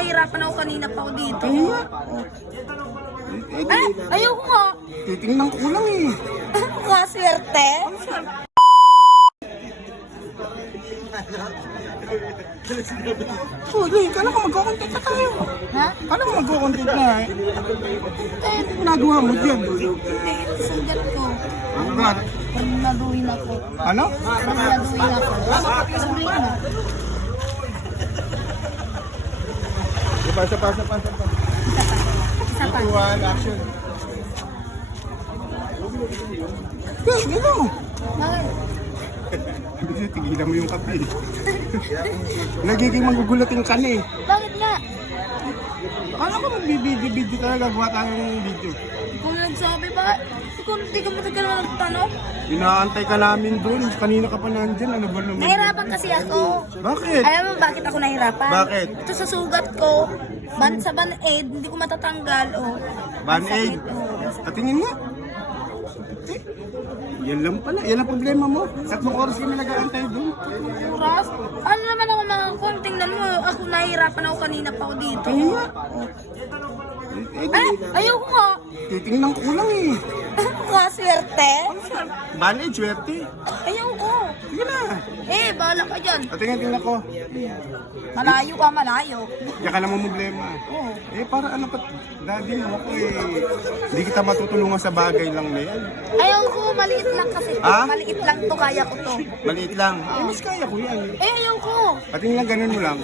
nahihirapan ako kanina pa ako dito. Kaya nga. Ay, ayoko nga. Titingnan ko lang eh. Kaswerte. Uy, kala ko magkukontent na tayo. Ha? Kala ko magkukontent na eh. Eh, Nagawa mo dyan. hindi. Sugat ko. Ano ba? Naduhin ako. Ano? Naduhin ako. Sabihin na. Pasa. Isa pa. One, action. Yes, ano? Bakit? Kasi tigilan mo yung kape. Nagiging magugulating ka na eh. Bakit nga? Kala ko magbibidyo talaga, gawa tayong video. Kung nagsabi ba? Kung hindi ka matagal na nagtanong? Inaantay ka namin doon. Kanina ka pa nandyan. Ano ba naman? Nahirapan kasi ako. Bakit? Alam mo bakit ako nahirapan? Bakit? Ito sa sugat ko. Sa band-aid, hindi ko matatanggal. Oh. Band-aid? Ang sakit, oh. Patingin nga. Yan lang pala. Yan ang problema mo. 3 oras kami nag-aantay doon. Oras? Ano naman ako mga konting lang mo? Ako nahihirapan ako kanina pa ako dito. Kaya nga. Ay, ayoko nga. Titingnan ko lang eh. Kaswerte. Band-aid, swerte. Ayoko. Sige na. Eh, bahala ka dyan. Tingnan ko. Malayo ka, malayo. Diyan ka naman problema. Oo. Eh, para ano pa, daddy mo ako eh. Hindi kita matutulungan sa bagay lang na yan. Ayoko, maliit lang kasi to. Ah? Maliit lang to, kaya ko to. Maliit lang. Eh, mas kaya ko yan. Eh, ayoko. Patingin lang, ganun mo lang.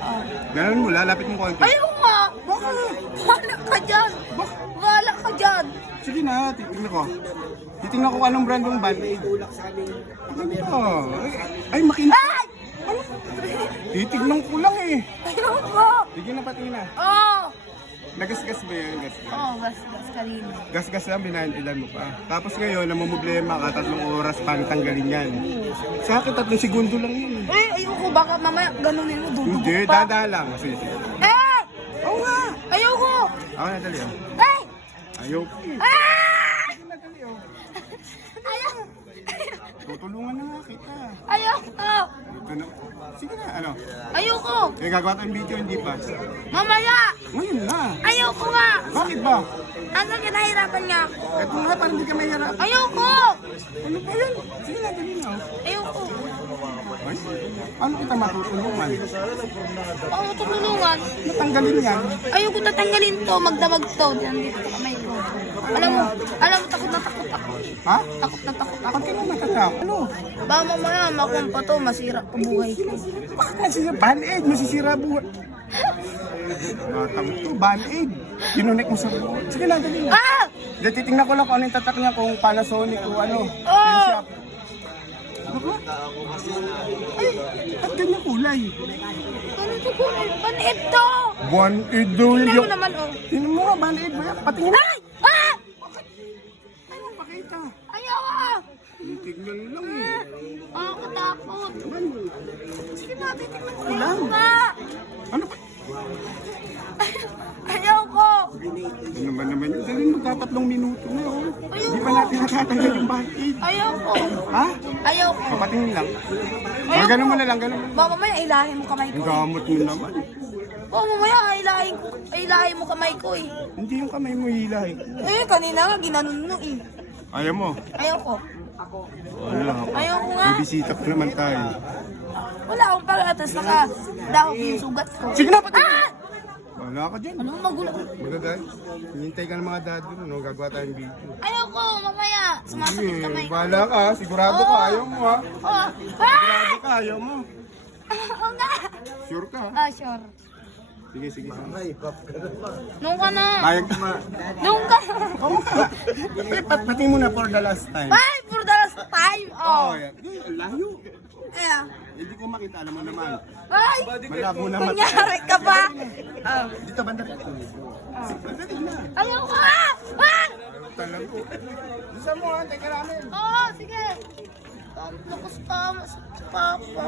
Ah. Ganun mo, lalapit mo konti. Ayoko nga. Bakit? Bahala ka dyan. Bahala ka dyan. Sige na, titingnan ko. Titingnan ko kung anong brand yung band-aid. Oh, ay, makinig. Ay! Ano? Titignan ko lang eh. Ayoko. Sige na, patingin na. Oh. Nagasgas ba yan? Gasgas. Oh, gas kanina. Gasgas lang, binahintilan mo pa. Tapos ngayon, namumblema ka, 3 oras pang tanggalin yan. Sa akin, 3 segundo lang yun. Eh, ayoko. Baka mamaya ganunin mo, dudugo Hindi, pa. dada lang. Sige, sige. Eh! Oo nga. Ayoko. Ako na, dali oh. Eh! Ayaw. Ah! Sige na, dali oh. Ayaw. Tutulungan na nga kita. Ayoko. Ito na. Sige na, ano? Ayoko. Eh, gagawa tayong video, hindi pa. Mamaya. Ngayon na. Ayoko nga. Bakit ba? Ano kinahirapan niya ako? Ito nga, parang hindi ka mahirap. Ayoko. Ano ba yan? Sige na, dali na. Ayoko. Ay, ano kita matutulungan? Ako tutulungan. Natanggalin yan. Ayoko tatanggalin to. Magdamag to. Diyan dito sa kamay ko. Alam mo, takot na takot ako. Ha? Takot na takot ako. Bakit ka naman natatakot? Ano? Baka mamaya makumpa to, masira pa buhay ko. Bakit nasisira? Band-aid, masisira buhay. Matang to, band-aid. Kinunik mo sa buhay. Sige na, dali na. Ah! Diyan, titingnan ko lang kung ano yung tatak niya, kung Panasonic o ano. Oh! Pinshop. Ano ba? Ay, at ganyan kulay. Ano to po? Pan-ed to! Band-aid daw Tingnan yun. mo naman, oh. Tingnan mo nga, band-aid ba yan? Patingin na. Ay! Ah! Ano, pakita. Ayoko! Titignan lang eh. Ako katakot. Sige na, titignan ko Ayoko lang. nga! Ano ba? Ayoko! Ano ba naman yun? Dali magka-3 minuto na yun. Hindi pa natin natatanggal yung band-aid. Ayoko! Ha? Ayoko! Papatingin lang. Ayoko. Ganun mo na lang, ganun mo. Baka mamaya ilahin mo kamay Ang ko. gamot mo naman. Baka mamaya ilahin mo kamay ko eh. Hindi yung kamay mo hilay. Eh, kanina nga ginanon mo eh. Ayaw mo. Ayoko. Wala. Ayoko nga. Bibisita ko naman tayo. Wala akong pagatas, dahog yung sugat ko. Sige na, patingin. Ah! Wala ka dyan. Ano magulo? Magagay. Hintay ka ng mga dado, no? Gagawa tayong video. Ayoko, mamaya. Sumasakit Sige, kamay ko. bahala ka. Sigurado ka. Ayaw mo, ha? Oh. Ah! Sigurado ka. Ayaw mo. Oo nga. Sure ka, ha? Ah, sure. Sige, sige. Nung ka na. Bayag ka ma. Nung ka na. Oo nga. Pati mo na for the last time. Ay, for the last time. Oh. Oh, yeah. Layo. Eh. Hindi ko makita, alam mo naman. Ay. Malabo naman. Kunyari ka ba? Dito banda dito. Dali na. Ayoko nga. Ah! Talaga. Bisa mo, ha? Teka namin. Oo, sige. Lakas pa, mas papa.